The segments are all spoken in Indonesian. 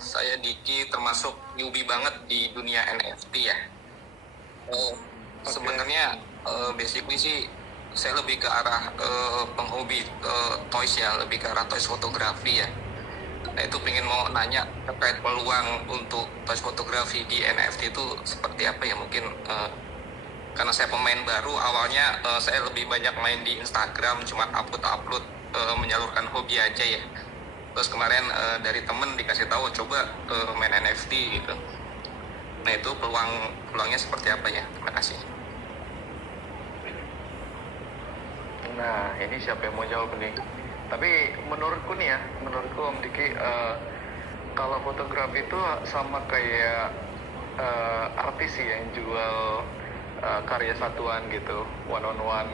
Saya Diki termasuk newbie banget di dunia NFT ya. Eh, Sebenarnya basically sih saya lebih ke arah penghobi toys ya, lebih ke arah toys fotografi ya. Nah itu pengen mau nanya terkait peluang untuk toys fotografi di NFT itu seperti apa ya mungkin karena saya pemain baru awalnya saya lebih banyak main di Instagram cuma upload menyalurkan hobi aja ya. Terus kemarin dari temen dikasih tahu coba main NFT gitu. Nah itu peluangnya seperti apa ya? Terima kasih. Nah, ini siapa yang mau jawab nih? Tapi menurutku nih ya, menurutku Om Diki, kalau fotografi itu sama kayak artis sih yang jual karya satuan gitu, one on one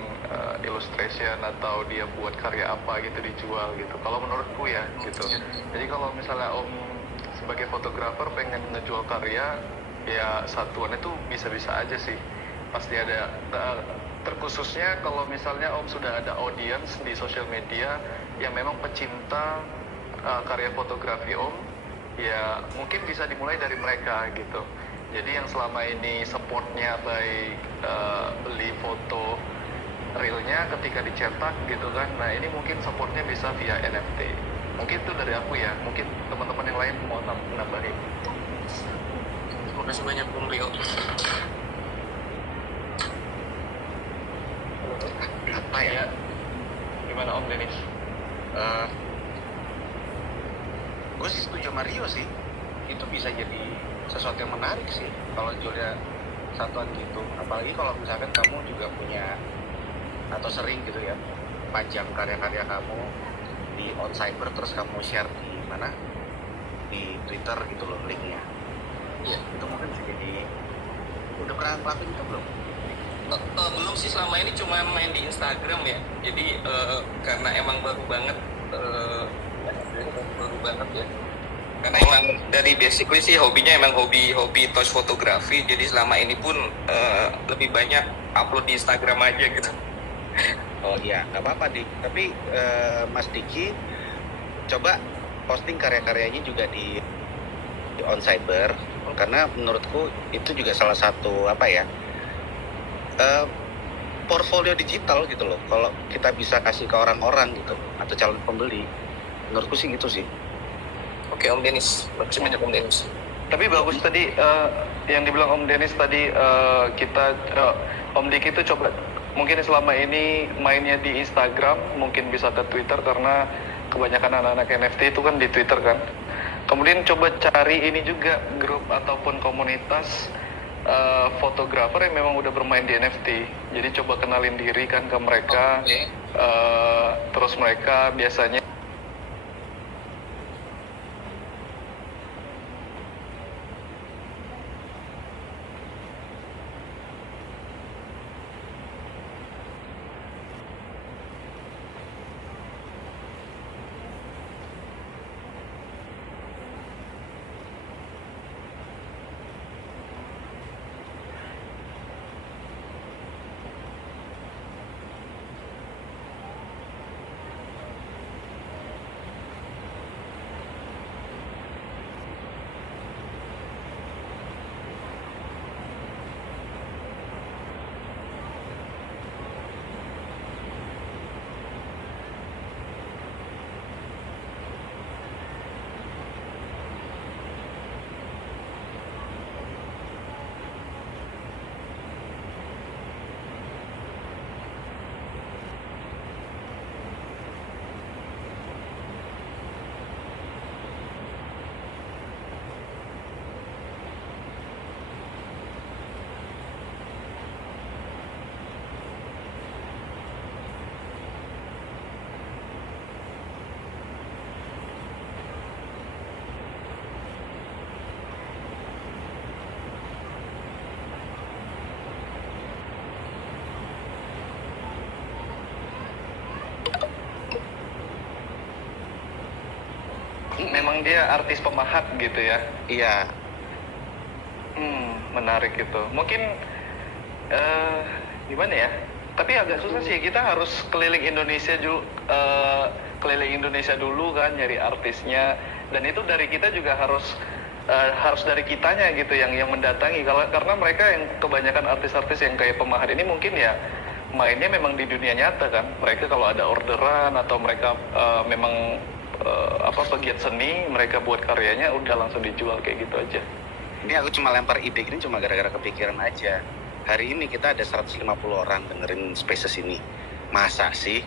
illustration atau dia buat karya apa gitu dijual gitu. Kalau menurutku ya gitu. Jadi kalau misalnya Om sebagai fotografer pengen ngejual karya, ya satuan itu bisa-bisa aja sih. Pasti ada terkhususnya kalau misalnya Om sudah ada audience di sosial media yang memang pecinta karya fotografi Om, ya mungkin bisa dimulai dari mereka gitu. Jadi yang selama ini supportnya baik beli foto realnya ketika dicetak gitu kan, nah ini mungkin supportnya bisa via NFT. Mungkin itu dari aku ya, mungkin teman-teman yang lain mau nambahin. Terima kasih banyak Bung Rio. Apa ya? Gimana Om Denis? Gue sih setuju sama Rio sih, itu bisa jadi sesuatu yang menarik sih kalau jualnya satuan gitu. Apalagi kalau misalkan kamu juga punya atau sering gitu ya pajang karya-karya kamu di on cyber, terus kamu share di mana, di Twitter gitu loh linknya. Ya. Itu mungkin bisa jadi. Udah pernah ngelakuin itu belum? Belum sih, selama ini cuma main di Instagram ya. Jadi karena emang baru banget ya. Karena emang dari basically sih hobinya emang hobi toys fotografi. Jadi selama ini pun lebih banyak upload di Instagram aja gitu. Oh iya, nggak apa-apa Dik. Tapi Mas Diki coba posting karya-karyanya juga di on cyber, karena menurutku itu juga salah satu apa ya, portfolio digital gitu loh. Kalau kita bisa kasih ke orang-orang gitu atau calon pembeli, menurutku sih gitu sih. Oke Om Denis, makasih banyak Om Denis. Tapi bagus tadi yang dibilang Om Denis tadi, kita Om Diki itu coba mungkin selama ini mainnya di Instagram, mungkin bisa ke Twitter karena kebanyakan anak-anak NFT itu kan di Twitter kan. Kemudian coba cari ini juga grup ataupun komunitas fotografer yang memang udah bermain di NFT. Jadi coba kenalin diri kan ke mereka. Oke. Terus mereka biasanya memang dia artis pemahat gitu ya. Iya. Menarik itu. Mungkin gimana ya? Tapi agak susah sih. Kita harus keliling Indonesia dulu kan, nyari artisnya. Dan itu dari kita juga harus dari kitanya gitu yang mendatangi, karena mereka yang kebanyakan artis-artis yang kayak Pemahat ini mungkin ya mainnya memang di dunia nyata kan. Mereka kalau ada orderan atau mereka memang pegiat seni, mereka buat karyanya udah langsung dijual kayak gitu aja. Ini aku cuma lempar ide ini cuma gara-gara kepikiran aja. Hari ini kita ada 150 orang dengerin Spaces ini. Masa sih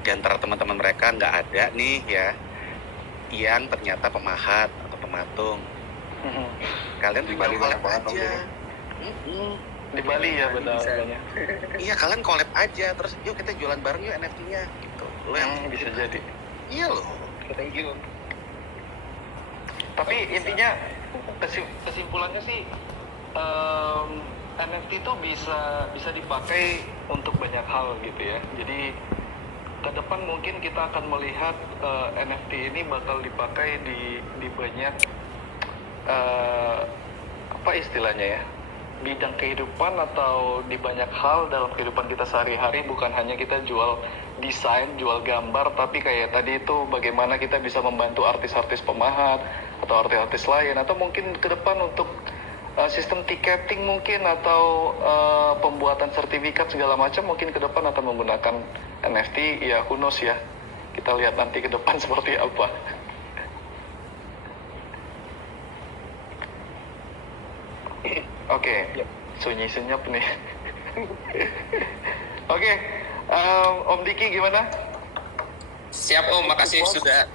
di antara teman-teman mereka nggak ada nih ya yang ternyata pemahat atau pematung. Kalian Di Bali collab banyak banget Om aja. Deni. Di Bali ya benar. Iya, kalian collab aja terus yuk kita jualan bareng yuk NFT-nya gitu. Lo yang Bisa jadi. iya loh. Thank you. Tapi intinya kesimpulannya sih NFT itu bisa dipakai untuk banyak hal gitu ya. Jadi ke depan mungkin kita akan melihat NFT ini bakal dipakai di banyak apa istilahnya ya, bidang kehidupan atau di banyak hal dalam kehidupan kita sehari-hari. Bukan hanya kita jual desain, jual gambar, tapi kayak tadi itu bagaimana kita bisa membantu artis-artis pemahat atau artis-artis lain, atau mungkin ke depan untuk sistem tiketing mungkin, atau pembuatan sertifikat segala macam mungkin ke depan akan menggunakan NFT. Ya who knows ya, kita lihat nanti ke depan seperti apa. Oke, sunyi senyap nih. Oke, Om Diki gimana? Siap Om, makasih sudah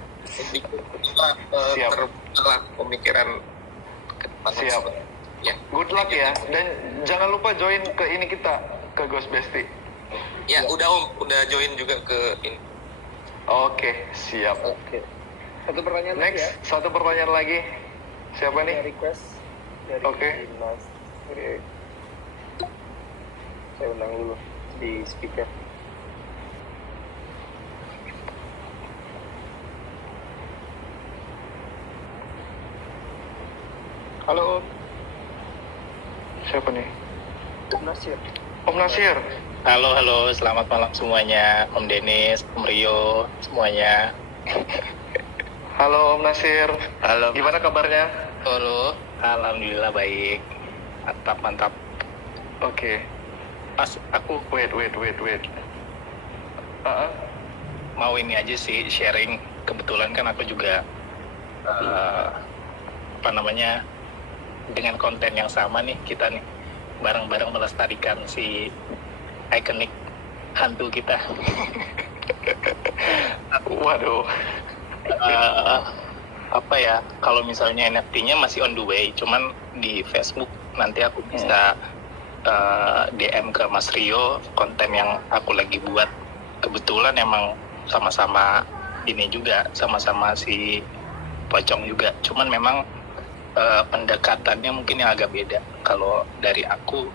Siap. terbuka pemikiran ke depan. Siap. Ya. Good luck ya, dan jangan lupa join ke ini kita, ke Ghost Bestie. Ya, udah Om, udah join juga ke ini. Oke, siap. Oke. Satu pertanyaan lagi ya. Next, satu pertanyaan lagi. Siapa Ada nih? request dari Oke. Mas. Oke. Saya undang dulu di speaker. Halo, Siapa nih? Om Nasir. Om Nasir. Halo, selamat malam semuanya, Om Denis, Om Rio, semuanya. Halo Om Nasir. Halo. Gimana kabarnya? Halo. Alhamdulillah baik. Mantap. Oke. Mas, aku Wait. mau ini aja sih sharing. Kebetulan kan aku juga dengan konten yang sama nih, kita nih bareng-bareng melestarikan si ikonik hantu kita. Waduh. Apa ya, kalau misalnya NFT-nya masih on the way, cuman di Facebook nanti aku bisa DM ke Mas Rio konten yang aku lagi buat. Kebetulan emang sama-sama ini juga, sama-sama si Pocong juga, cuman memang pendekatannya mungkin yang agak beda. Kalau dari aku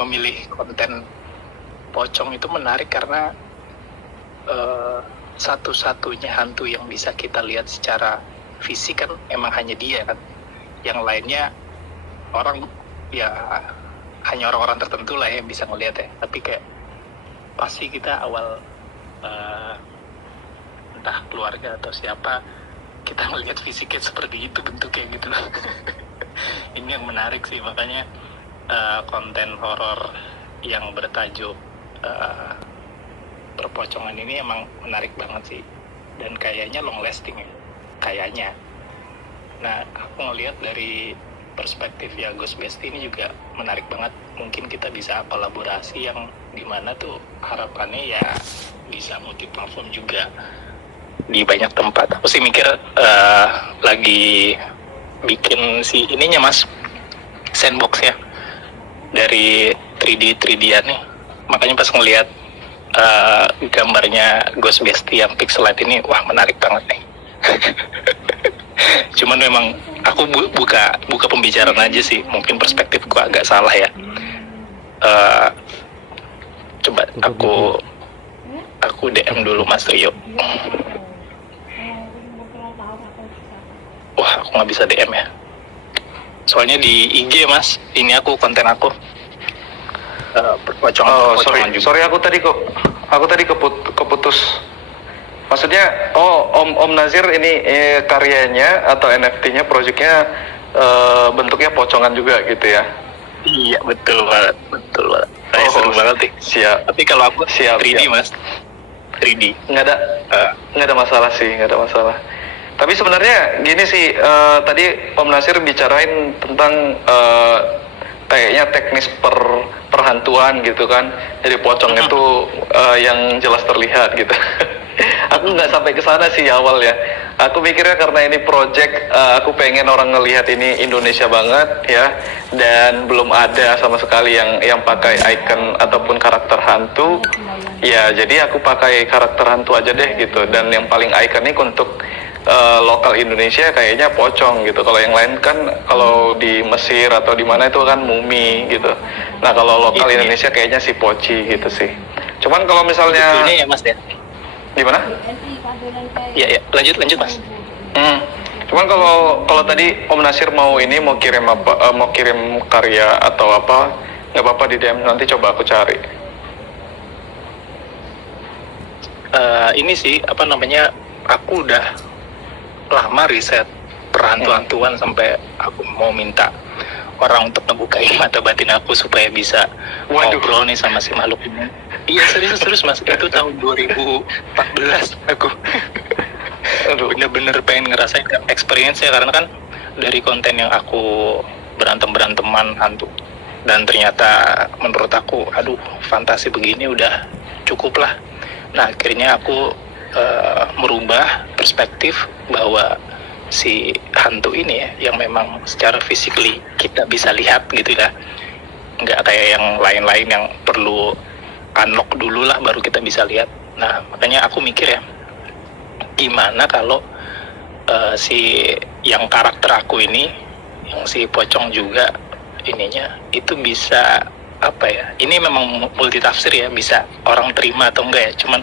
memilih konten Pocong itu menarik karena satu-satunya hantu yang bisa kita lihat secara fisik kan emang hanya dia kan. Yang lainnya hanya orang-orang tertentu lah yang bisa ngelihat ya. Tapi kayak pasti kita awal entah keluarga atau siapa, kita melihat fisiknya seperti itu, bentuknya gitu loh. Ini yang menarik sih, makanya konten horor yang bertajuk perpocongan ini emang menarik banget sih, dan kayaknya long lasting ya, kayaknya. Nah, aku ngelihat dari perspektif ya Ghost Bestie ini juga menarik banget. Mungkin kita bisa kolaborasi yang dimana tuh harapannya ya bisa multi platform juga di banyak tempat. Aku sih mikir lagi bikin si ininya Mas, sandbox ya, dari 3D-an nih. Makanya pas ngelihat gambarnya Ghost Bestie yang pixel art ini, wah menarik banget nih. Cuman memang aku buka pembicaraan aja sih, mungkin perspektifku agak salah ya. Coba aku DM dulu Mas Rio. Wah, aku nggak bisa DM ya. Soalnya di IG Mas, ini konten aku. Perpocongan juga. Sorry, aku tadi keputus. Maksudnya, Om Nazir ini karyanya atau NFT-nya, projectnya bentuknya pocongan juga gitu ya? Iya, betul banget, betul banget. Nah, seru banget nih. Siap. Tapi kalau aku Siap, 3D siap. mas, 3D. Nggak ada masalah sih, nggak ada masalah. Tapi sebenarnya gini sih, tadi Om Nasir bicarain tentang kayaknya teknis perhantuan gitu kan. Jadi pocong itu yang jelas terlihat gitu. Aku nggak sampai ke sana sih awal ya. Aku mikirnya karena ini project, aku pengen orang ngelihat ini Indonesia banget ya, dan belum ada sama sekali yang pakai icon ataupun karakter hantu. Ya, jadi aku pakai karakter hantu aja deh gitu. Dan yang paling ikonik untuk lokal Indonesia kayaknya pocong gitu. Kalau yang lain kan kalau di Mesir atau di mana itu kan mumi gitu. Nah, kalau lokal Iya, iya. Indonesia kayaknya si Poci gitu sih. Cuman kalau misalnya Betulnya ya mas ya. gimana? Iya, lanjut mas. Cuman kalau tadi Om Nasir mau kirim apa, mau kirim karya atau apa, nggak apa-apa di DM, nanti coba aku cari. Ini sih apa namanya, aku udah lama riset perhantu-hantuan sampai aku mau minta orang untuk ngebukain mata batin aku supaya bisa Waduh. ngobrol nih sama si makhluk ini. Iya, serius mas, itu tahun 2014 aku bener-bener pengen ngerasain experience ya, karena kan dari konten yang aku berantem-beranteman hantu, dan ternyata menurut aku aduh fantasi begini udah cukup lah. Nah, akhirnya aku merubah perspektif bahwa si hantu ini ya, yang memang secara physically kita bisa lihat gitu ya, nggak kayak yang lain-lain yang perlu unlock dulu lah baru kita bisa lihat. Nah, makanya aku mikir ya, gimana kalau si yang karakter aku ini, yang si pocong juga ininya, itu bisa apa ya, ini memang multi tafsir ya, bisa orang terima atau enggak ya. Cuman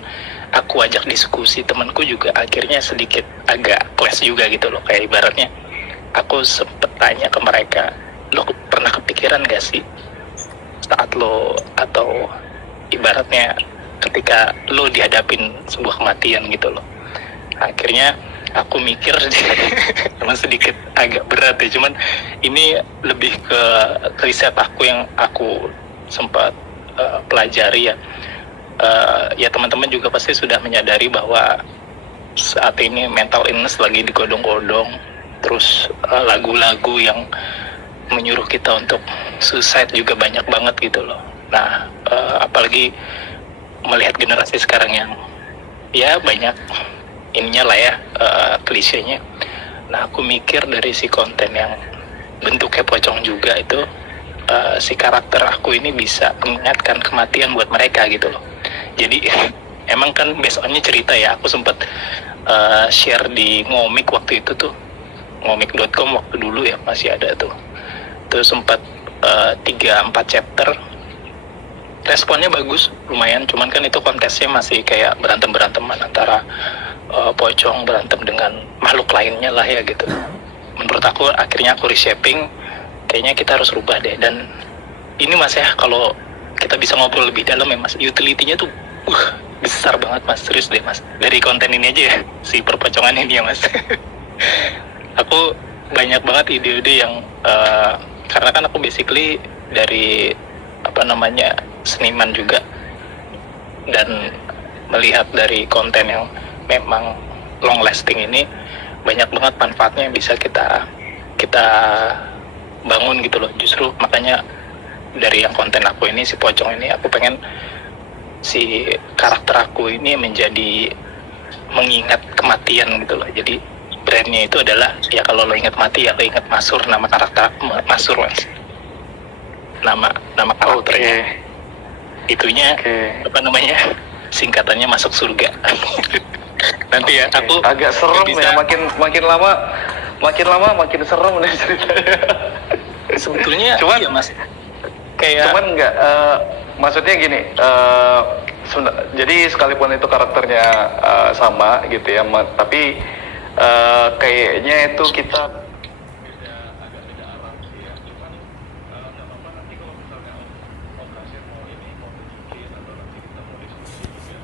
aku ajak diskusi temanku juga akhirnya sedikit agak clash juga gitu loh. Kayak ibaratnya aku sempet tanya ke mereka, lo pernah kepikiran gak sih saat lo, atau ibaratnya ketika lo dihadapin sebuah kematian gitu loh. Akhirnya aku mikir emang sedikit agak berat ya, cuman ini lebih ke riset aku yang aku sempat pelajari ya. Ya teman-teman juga pasti sudah menyadari bahwa saat ini mental illness lagi digodong-godong, terus lagu-lagu yang menyuruh kita untuk suicide juga banyak banget gitu loh. Nah, apalagi melihat generasi sekarang yang ya banyak ininya lah ya, klisenya. Nah, aku mikir dari si konten yang bentuknya pocong juga itu, si karakter aku ini bisa mengingatkan kematian buat mereka gitu loh. Jadi emang kan based on-nya cerita ya, aku sempat share di Ngomik waktu itu tuh, ngomik.com waktu dulu ya, masih ada tuh. Terus sempat 3-4 chapter, responnya bagus, lumayan. Cuman kan itu kontesnya masih kayak berantem-beranteman antara pocong berantem dengan makhluk lainnya lah ya gitu. Menurut aku akhirnya aku reshaping, kayaknya kita harus rubah deh. Dan ini mas ya, kalau kita bisa ngobrol lebih dalam ya mas, utility-nya tuh besar banget mas, serius deh mas. Dari konten ini aja ya, si perpocongan ini ya mas. Aku banyak banget ide-ide yang karena kan aku basically dari apa namanya seniman juga, dan melihat dari konten yang memang long lasting ini banyak banget manfaatnya yang bisa kita bangun gitu loh. Justru makanya dari yang konten aku ini, si pocong ini, aku pengen si karakter aku ini menjadi mengingat kematian gitu loh. Jadi brandnya itu adalah ya, kalau lo ingat mati ya lo ingat Masur, nama karakter aku Masur mas, nama karakternya. Itunya apa namanya, singkatannya masuk surga. Nanti ya aku agak serem bisa, ya, makin lama makin serem nih ceritanya. sebetulnya Cuman iya mas, kayak cuman nggak, maksudnya gini, jadi sekalipun itu karakternya sama gitu ya, tapi kayaknya itu kita agak beda alam sih ya. Cuman nggak apa-apa, nanti kalau misalnya Om Nasir mau bikin atau nanti kita mau diskusi juga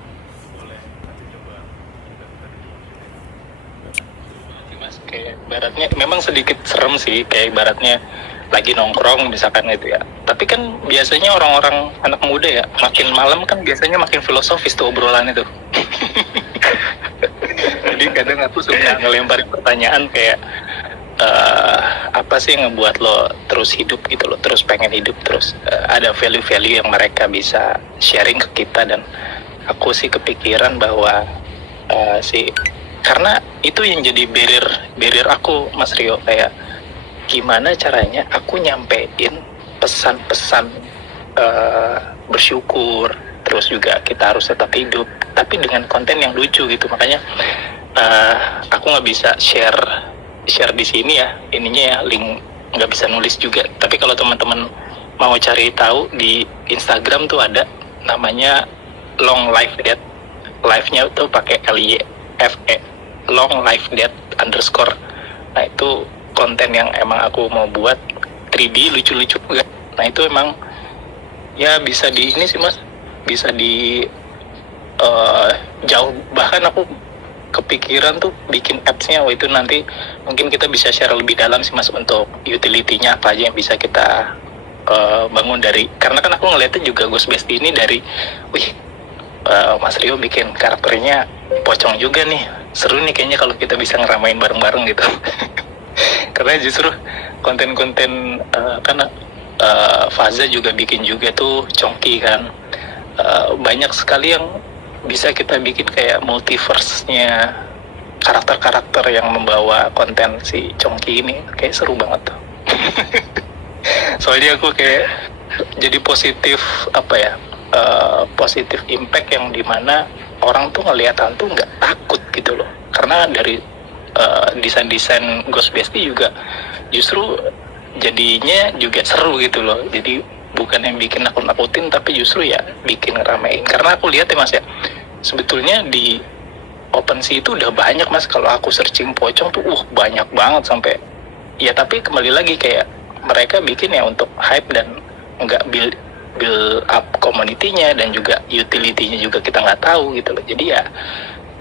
boleh, nanti coba kita Mas, kayak ibaratnya memang sedikit serem sih, kayak ibaratnya lagi nongkrong misalkan gitu ya. Tapi kan biasanya orang-orang anak muda ya, makin malam kan biasanya makin filosofis tuh obrolan itu. Jadi kadang aku suka ngelemparin pertanyaan kayak apa sih yang ngebuat lo terus hidup gitu lo, terus pengen hidup, terus ada value-value yang mereka bisa sharing ke kita. Dan aku sih kepikiran bahwa karena itu yang jadi barrier aku, Mas Rio, kayak gimana caranya aku nyampein pesan-pesan bersyukur, terus juga kita harus tetap hidup tapi dengan konten yang lucu gitu. Makanya aku nggak bisa share di sini ya, ininya ya, link nggak bisa nulis juga. Tapi kalau teman-teman mau cari tahu di Instagram tuh ada namanya Long Life Dead, live-nya tuh pakai LYFE, Long Life Dead _ Nah itu konten yang emang aku mau buat 3D lucu-lucu juga. Nah itu emang ya bisa di ini sih Mas, bisa di jauh, bahkan aku kepikiran tuh bikin apps-nya. Itu nanti mungkin kita bisa share lebih dalam sih Mas untuk utility-nya apa aja yang bisa kita bangun dari, karena kan aku ngeliatnya juga Ghost Bestie ini dari Mas Rio bikin karakternya pocong juga nih, seru nih kayaknya kalau kita bisa ngeramain bareng-bareng gitu. Karena justru konten-konten kan Faza juga bikin juga tuh Chongki kan, banyak sekali yang bisa kita bikin kayak multiverse-nya karakter-karakter yang membawa konten si Chongki ini, kayak seru banget tuh. Soalnya aku kayak jadi positif positif impact yang dimana orang tuh ngelihat hantu nggak takut gitu loh. Karena dari desain-desain Ghost Bestie juga justru jadinya juga seru gitu loh. Jadi bukan yang bikin nakut-nakutin tapi justru ya bikin ngeramein. Karena aku lihat ya Mas ya, sebetulnya di OpenSea itu udah banyak Mas. Kalau aku searching pocong tuh banyak banget sampai ya, tapi kembali lagi kayak mereka bikin ya untuk hype dan nggak build up community-nya, dan juga utility-nya juga kita nggak tahu gitu loh. Jadi ya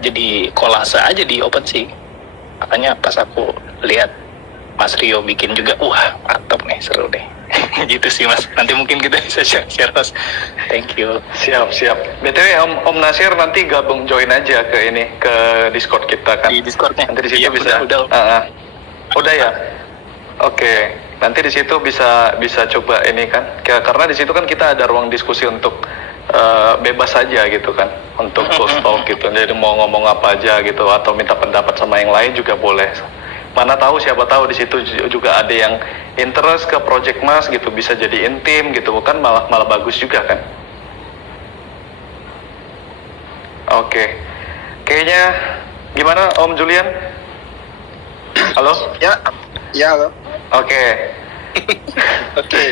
jadi kolase aja di OpenSea. Makanya pas aku lihat Mas Rio bikin juga, mantap nih, seru deh. Gitu sih Mas, nanti mungkin kita bisa share Mas. Thank you. Siap. BTW Om Nasir nanti gabung join aja ke ini, ke Discord kita kan. Di Discord-nya. Nanti di situ Iya, bisa. udah. Udah ya. Oke. Nanti di situ bisa coba ini kan. Karena di situ kan kita ada ruang diskusi untuk bebas aja gitu kan, untuk ghost talk gitu. Jadi mau ngomong apa aja gitu, atau minta pendapat sama yang lain juga boleh. Mana tahu, siapa tahu di situ juga ada yang interest ke project Mas gitu, bisa jadi intim gitu kan, malah bagus juga kan. Oke. Kayaknya gimana Om Julian? Halo? Ya, halo. Oke. Oke.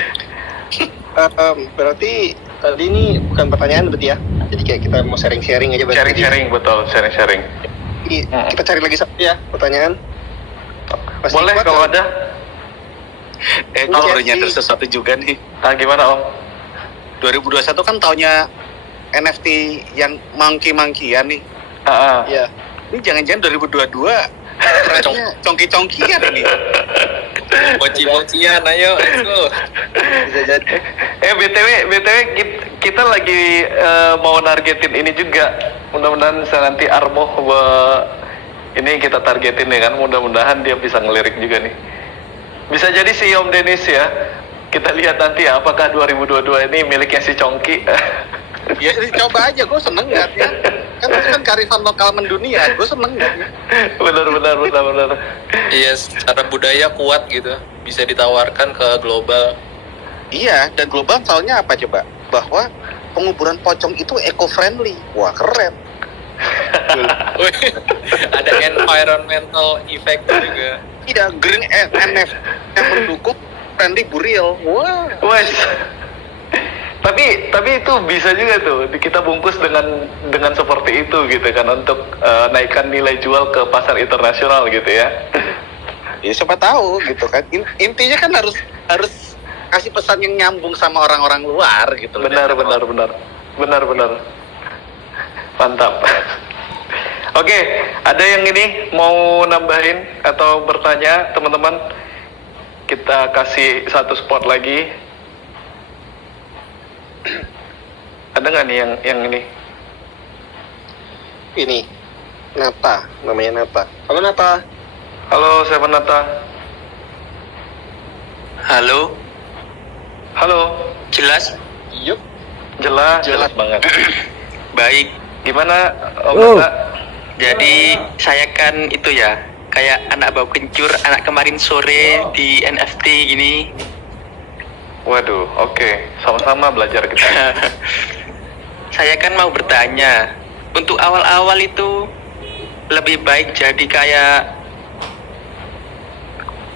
Berarti tadi ini bukan pertanyaan berarti ya? Jadi kayak kita mau sharing-sharing aja berarti. Sharing, betul, sharing. Kita cari lagi satu ya pertanyaan. Masih Boleh kuat, kalau kan? ada. Kalau udah nyadar sesuatu juga nih. Gimana Om? 2021 kan tahunnya NFT yang monkey-monkeyan nih. Iya. Ini jangan-jangan 2022 trennya congki-congkian ini. Mochi-mochian, ayo, let's go. Bisa jadi. BTW kita lagi mau nargetin ini juga. Mudah-mudahan nanti Armo ini kita targetin ya kan. Mudah-mudahan dia bisa ngelirik juga nih. Bisa jadi si Om Dennis ya. Kita lihat nanti ya, apakah 2022 ini miliknya si Chongki. Ya coba aja, gue seneng liatnya. Kan itu kan kearifan lokal mendunia, gue seneng liatnya. Benar. Iya, secara budaya kuat gitu, bisa ditawarkan ke global. Iya, dan global soalnya apa coba? Bahwa penguburan pocong itu eco-friendly. Wah, keren. Ada environmental effect juga. Tidak, green NF yang mendukung friendly burial. Wah. Wes. Tapi itu bisa juga tuh kita bungkus dengan seperti itu gitu kan, untuk naikkan nilai jual ke pasar internasional gitu ya. Ya siapa tahu gitu kan. Intinya kan harus kasih pesan yang nyambung sama orang-orang luar gitu. Benar. Mantap. Oke, ada yang ini mau nambahin atau bertanya teman-teman? Kita kasih satu spot lagi. Ada nggak nih yang ini? Ini Nata, namanya Nata. Halo Nata. Halo, siapa Nata? Halo, Halo, jelas? Yup. jelas banget. Baik. Gimana Om Oh. Nata? Jadi saya kan itu ya, kayak anak bau kencur, anak kemarin sore di NFT gini. Waduh, oke, sama-sama belajar kita. Saya kan mau bertanya, untuk awal-awal itu lebih baik jadi kayak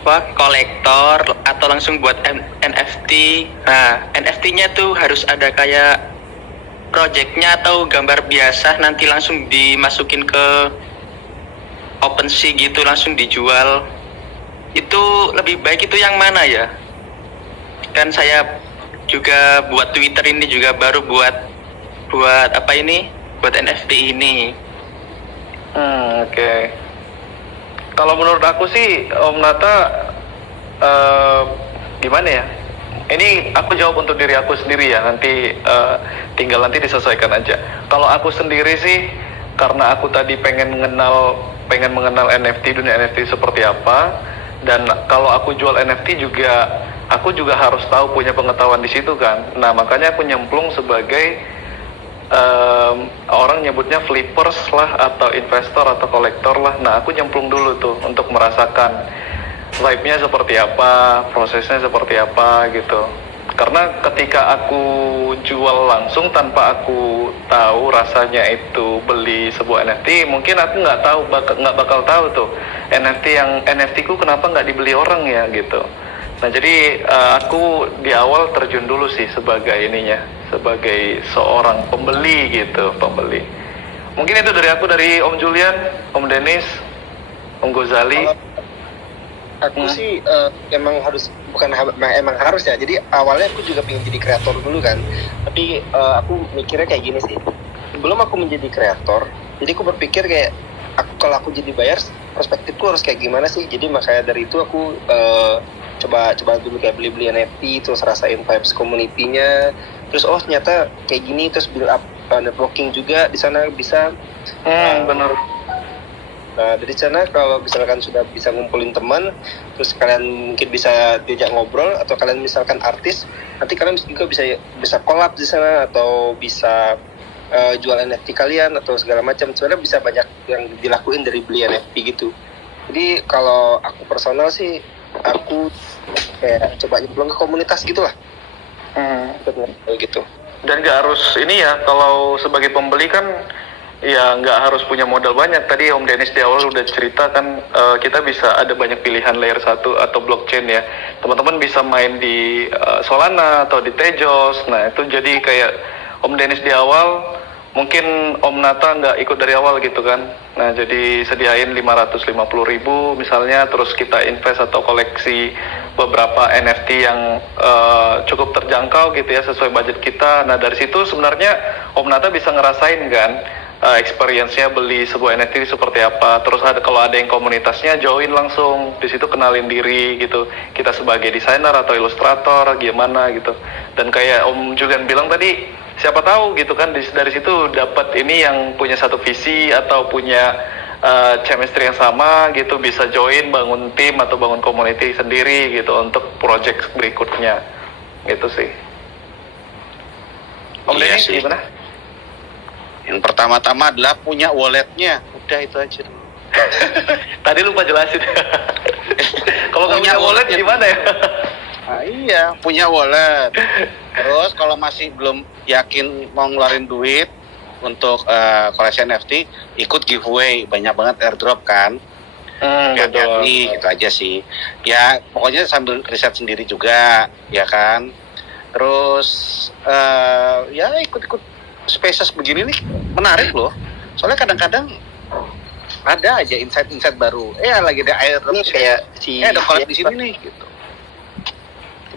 apa, kolektor atau langsung buat NFT. Nah, NFT-nya tuh harus ada kayak project-nya atau gambar biasa nanti langsung dimasukin ke OpenSea gitu langsung dijual. Itu lebih baik itu yang mana ya? Kan saya juga buat Twitter ini juga baru buat apa ini? Buat NFT ini. Oke. Kalau menurut aku sih Om Nata gimana ya? Ini aku jawab untuk diri aku sendiri ya. Nanti tinggal nanti disesuaikan aja. Kalau aku sendiri sih karena aku tadi pengen mengenal NFT, dunia NFT seperti apa, dan kalau aku jual NFT juga aku juga harus tahu punya pengetahuan di situ kan. Nah, makanya aku nyemplung sebagai orang nyebutnya flippers lah atau investor atau kolektor lah. Nah, aku nyemplung dulu tuh untuk merasakan vibe-nya seperti apa, prosesnya seperti apa gitu. Karena ketika aku jual langsung tanpa aku tahu rasanya itu beli sebuah NFT, mungkin aku nggak bakal tahu tuh NFT ku kenapa nggak dibeli orang ya gitu. Nah, jadi aku di awal terjun dulu sih sebagai sebagai seorang pembeli gitu, pembeli. Mungkin itu dari aku, dari Om Julian, Om Dennis, Om Gozali. Aku sih emang harus ya. Jadi awalnya aku juga pengen jadi kreator dulu kan. Tapi aku mikirnya kayak gini sih. Sebelum aku menjadi kreator, jadi aku berpikir kayak kalau aku jadi buyer, perspektifku harus kayak gimana sih. Jadi makanya dari itu aku coba dulu kayak beli NFT, terus rasain vibes community-nya. Terus ternyata kayak gini, terus build up networking juga di sana bisa. Benar. Nah, dari sana kalau misalkan sudah bisa ngumpulin teman, terus kalian mungkin bisa diajak ngobrol, atau kalian misalkan artis, nanti kalian juga bisa collab di sana, atau bisa jual NFT kalian atau segala macam. Sebenarnya bisa banyak yang dilakuin dari beli NFT gitu. Jadi kalau aku personal sih, aku kayak coba nyemplung ke komunitas gitulah. Gitu. Dan nggak harus ini ya, kalau sebagai pembeli kan ya nggak harus punya modal banyak. Tadi Om Dennis di awal udah cerita kan, kita bisa ada banyak pilihan layer 1 atau blockchain ya. Teman-teman bisa main di Solana atau di Tejos. Nah, itu jadi kayak Om Dennis di awal, mungkin Om Nata nggak ikut dari awal gitu kan. Nah, jadi sediain 550.000 misalnya, terus kita invest atau koleksi beberapa NFT yang cukup terjangkau gitu ya, sesuai budget kita. Nah, dari situ sebenarnya Om Nata bisa ngerasain kan experience-nya beli sebuah NFT seperti apa. Terus kalau ada yang komunitasnya, join langsung di situ, kenalin diri gitu, kita sebagai desainer atau ilustrator gimana gitu. Dan kayak Om Julian bilang tadi, siapa tahu gitu kan dari situ dapat ini yang punya satu visi atau punya chemistry yang sama gitu, bisa join, bangun tim atau bangun community sendiri gitu untuk project berikutnya gitu sih. Om Iya Denny sih. gimana? Yang pertama-tama adalah punya walletnya. Udah itu aja. Tadi lupa jelasin. Kalau nggak Punya punya wallet walletnya. gimana ya? Nah, iya, punya wallet. Terus kalau masih belum yakin mau ngeluarin duit untuk koleksi NFT, ikut giveaway. Banyak banget airdrop kan. Hati-hati, gitu aja sih. Ya, pokoknya sambil riset sendiri juga, ya kan. Terus ya ikut-ikut spaces begini nih menarik loh. Soalnya kadang-kadang ada aja insight-insight baru. Lagi ada airdrop Ini kayak si ada collab di sini nih gitu.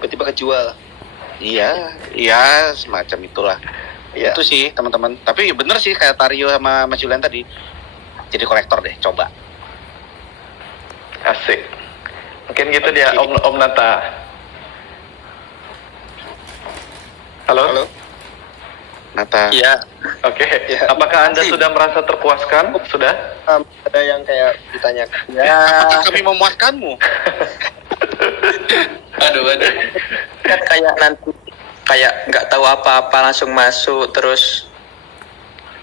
tiba-tiba kejual. Iya, semacam itulah. Iya. Itu sih teman-teman. Tapi bener sih kayak Tario sama Mas Julian tadi. jadi kolektor deh, coba. Asik. Mungkin gitu dia Om Nata. Halo? Nata. Iya. Oke. Ya. Apakah Anda sudah merasa terpuaskan? Sudah? Ada yang kayak ditanyakan. Apakah kami memuaskanmu? Aduh. Kan kayak nanti kayak nggak tahu apa-apa langsung masuk terus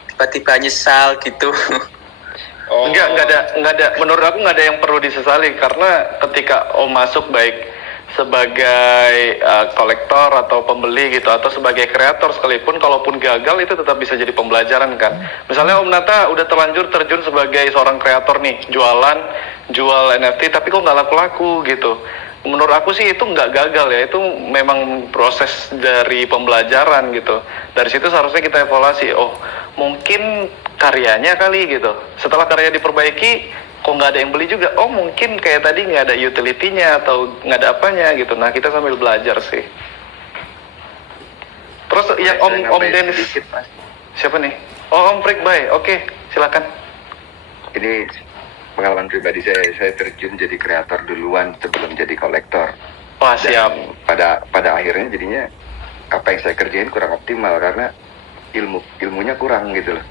tiba-tiba nyesal gitu. Enggak ada. Menurut aku nggak ada yang perlu disesali karena ketika Om masuk baik sebagai kolektor atau pembeli gitu atau sebagai kreator sekalipun, kalaupun gagal itu tetap bisa jadi pembelajaran kan. Misalnya Om Nata udah terlanjur terjun sebagai seorang kreator nih, jual NFT tapi kok nggak laku-laku gitu. Menurut aku sih itu nggak gagal ya, itu memang proses dari pembelajaran gitu. Dari situ seharusnya kita evaluasi, oh mungkin karyanya kali gitu. Setelah karya diperbaiki, kok nggak ada yang beli juga? Oh mungkin kayak tadi nggak ada utility-nya atau nggak ada apanya gitu. Nah kita sambil belajar sih. Terus yang Om Dennis, siapa nih? Oh Om Prikbay, oke silakan. Ini pengalaman pribadi saya terjun jadi kreator duluan sebelum jadi kolektor. Wah siap. Dan pada akhirnya jadinya apa yang saya kerjain kurang optimal karena ilmunya kurang gitu loh.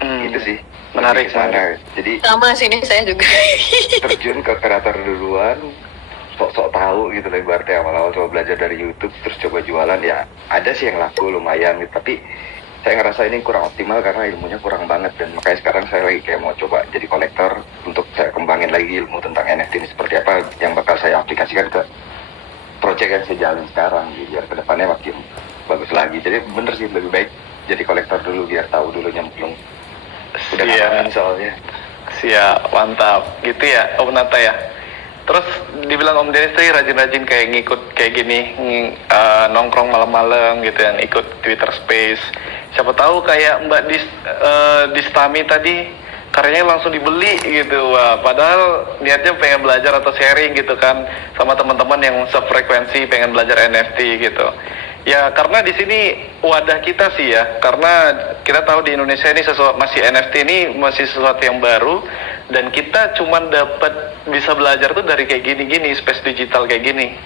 Itu sih Menarik. lebih ke sana. Jadi Sama sini saya juga. terjun ke kreator duluan, sok-sok tahu gitu loh, ibaratnya awal-awal coba belajar dari YouTube terus coba jualan, ya ada sih yang laku lumayan gitu, tapi saya ngerasa ini kurang optimal karena ilmunya kurang banget, dan makanya sekarang saya lagi kayak mau coba jadi kolektor untuk saya kembangin lagi ilmu tentang NFT ini seperti apa yang bakal saya aplikasikan ke project yang saya jalan sekarang biar kedepannya makin bagus lagi. Jadi bener sih lebih baik jadi kolektor dulu biar tahu dulu nyemplung. Udah ngalamin soalnya. Siap, mantap. Gitu ya, Om Nata ya. Terus dibilang Om Dennis tadi rajin-rajin kayak ngikut kayak gini, nongkrong malam-malam gitu ya, ikut Twitter Space. Siapa tahu kayak Mbak Distami tadi karyanya langsung dibeli gitu. Wah, padahal niatnya pengen belajar atau sharing gitu kan sama teman-teman yang sefrekuensi pengen belajar NFT gitu. Ya karena di sini wadah kita sih ya, karena kita tahu di Indonesia ini masih NFT ini masih sesuatu yang baru, dan kita cuman dapat bisa belajar tuh dari kayak gini-gini, space digital kayak gini.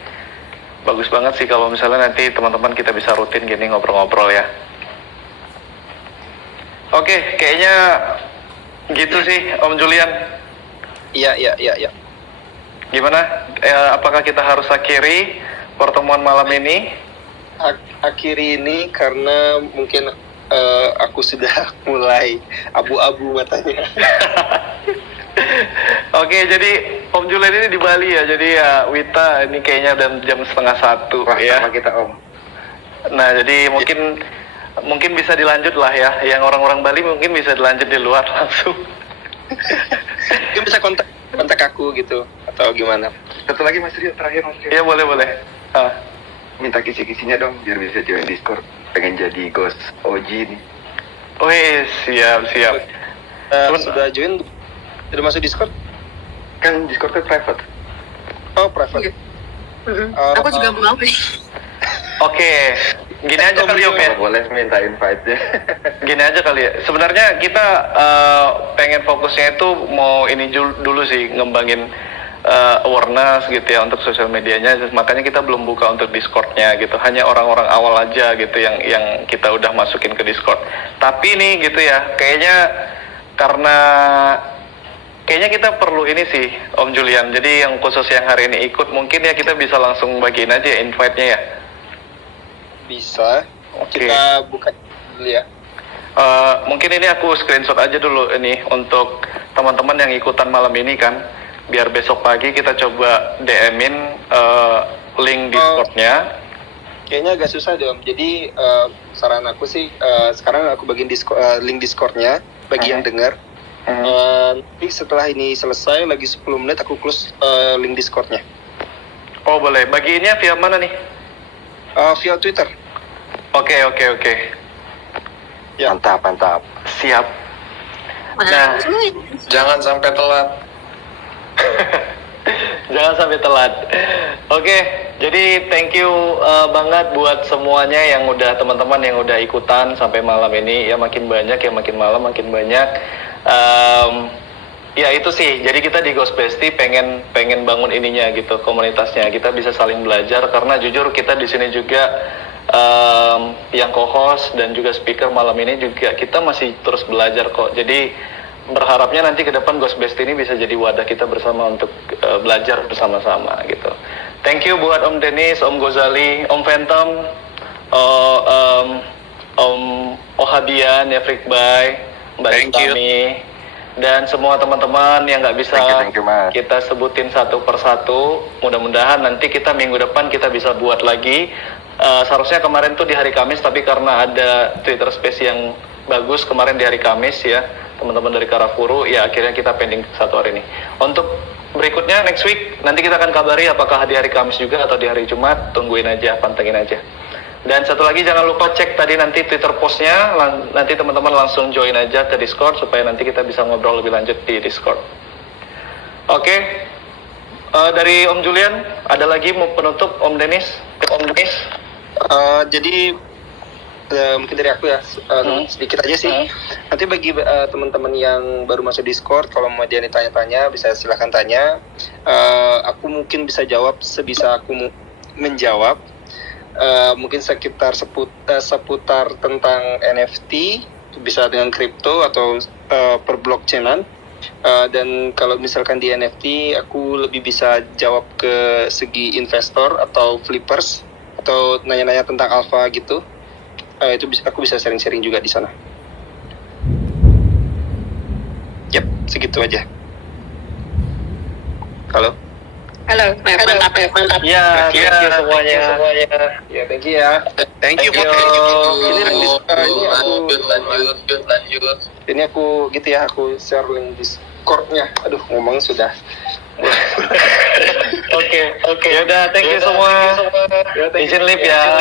Bagus banget sih kalau misalnya nanti teman-teman kita bisa rutin gini ngobrol-ngobrol ya. Oke, kayaknya gitu sih Om Julian. Iya. Gimana? Apakah kita harus akhiri pertemuan malam ini? Akhiri ini karena mungkin aku sudah mulai abu-abu matanya. Oke, jadi Om Julian ini di Bali ya, jadi ya Wita ini kayaknya udah jam 12:30 Wah, ya. sama kita Om. Nah, jadi mungkin bisa dilanjut lah ya, yang orang-orang Bali mungkin bisa dilanjut di luar langsung. Mungkin bisa kontak aku gitu atau gimana? Satu lagi Mas Rio, terakhir Mas Rio. Iya boleh. Minta kisi-kisinya dong biar bisa join Discord. Pengen jadi ghost OG nih. Wih, siap. Sudah join? Sudah masuk Discord? Kan Discordnya private. Oh, private. Aku juga mau nih. Oke, gini aja kali Om ya. Kalau boleh minta invite-nya. Gini aja kali ya. Sebenarnya kita pengen fokusnya itu mau ini dulu sih, ngembangin awareness gitu ya untuk sosial medianya. Makanya kita belum buka untuk Discord-nya gitu. Hanya orang-orang awal aja gitu yang kita udah masukin ke Discord. Tapi nih gitu ya, kayaknya kita perlu ini sih Om Julian. Jadi yang khusus yang hari ini ikut mungkin ya kita bisa langsung bagiin aja ya invite-nya ya. Bisa. Oke. Kita buka dulu ya. Mungkin ini aku screenshot aja dulu ini untuk teman-teman yang ikutan malam ini kan, biar besok pagi kita coba DM-in link Discord-nya. Kayaknya agak susah deh Om. Jadi saran aku sih sekarang aku bagiin link Discord-nya bagi yang dengar. Nanti setelah ini selesai lagi 10 menit aku close link Discord-nya. Oh boleh. Bagiinnya via mana nih? Via Twitter. Oke. Ya. Mantap. Siap. Nah, Jangan sampai telat. Jangan sampai telat. Oke, jadi thank you banget buat semuanya yang udah teman-teman yang udah ikutan sampai malam ini ya, makin banyak ya, makin malam makin banyak. Ya itu sih, jadi kita di Ghost Bestie pengen bangun ininya gitu, komunitasnya. Kita bisa saling belajar karena jujur kita di sini juga yang co-host dan juga speaker malam ini juga kita masih terus belajar kok. Jadi berharapnya nanti ke depan Ghost Bestie ini bisa jadi wadah kita bersama untuk belajar bersama-sama gitu. Thank you buat Om Dennis, Om Gozali, Om Phantom, Om Ohadian, ya Frikbay, Mbak Thank you. Intami, dan semua teman-teman yang nggak bisa Thank you, Mas. kita sebutin satu persatu. Mudah-mudahan nanti kita minggu depan kita bisa buat lagi. Seharusnya kemarin tuh di hari Kamis, tapi karena ada Twitter Space yang bagus kemarin di hari Kamis ya, teman-teman dari Karafuru, ya akhirnya kita pending satu hari ini. Untuk berikutnya next week nanti kita akan kabari apakah di hari Kamis juga atau di hari Jumat. Tungguin aja, pantengin aja. Dan satu lagi jangan lupa cek tadi nanti Twitter postnya, nanti teman-teman langsung join aja ke Discord supaya nanti kita bisa ngobrol lebih lanjut di Discord. Oke, dari Om Julian ada lagi mau penutup Om Dennis? Jadi mungkin dari aku ya sedikit aja sih. Nanti bagi teman-teman yang baru masuk Discord, kalau mau dia tanya-tanya bisa silahkan tanya. Aku mungkin bisa jawab sebisa aku menjawab. Mungkin sekitar seputar tentang NFT, bisa dengan kripto atau per blockchainan. Dan kalau misalkan di NFT, aku lebih bisa jawab ke segi investor atau flippers atau nanya-nanya tentang alpha gitu. Itu aku bisa sharing-sharing juga di sana. Yap, segitu aja. Halo. Halo, mantap. Ya, thank you semuanya. Ya, thank you ya. Thank you. Lanjut. Ini aku gitu ya, aku share link Discord-nya. Aduh, ngomong sudah. Oke. Yaudah, thank you semua. Izin live ya.